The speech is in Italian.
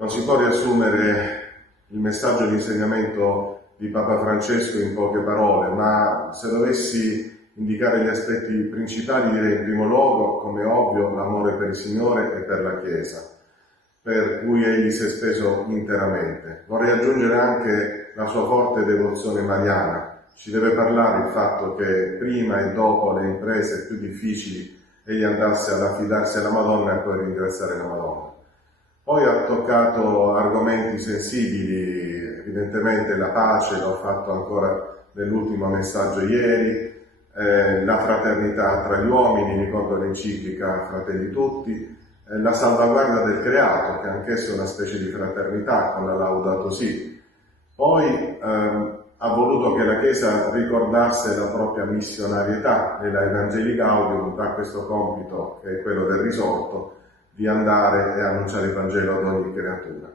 Non si può riassumere il messaggio di insegnamento di Papa Francesco in poche parole, ma se dovessi indicare gli aspetti principali direi in primo luogo, come ovvio, l'amore per il Signore e per la Chiesa, per cui egli si è speso interamente. Vorrei aggiungere anche la sua forte devozione mariana. Ci deve parlare il fatto che prima e dopo le imprese più difficili egli andasse ad affidarsi alla Madonna e poi ringraziare la Madonna. Poi ha toccato argomenti sensibili, evidentemente la pace, l'ho fatto ancora nell'ultimo messaggio ieri, la fraternità tra gli uomini, ricordo l'enciclica Fratelli Tutti, la salvaguardia del creato, che anch'esso è una specie di fraternità con la Laudato Si. Poi ha voluto che la Chiesa ricordasse la propria missionarietà nella Evangelii Gaudium, da questo compito che è quello del risorto, di andare e annunciare il Vangelo ad ogni creatura.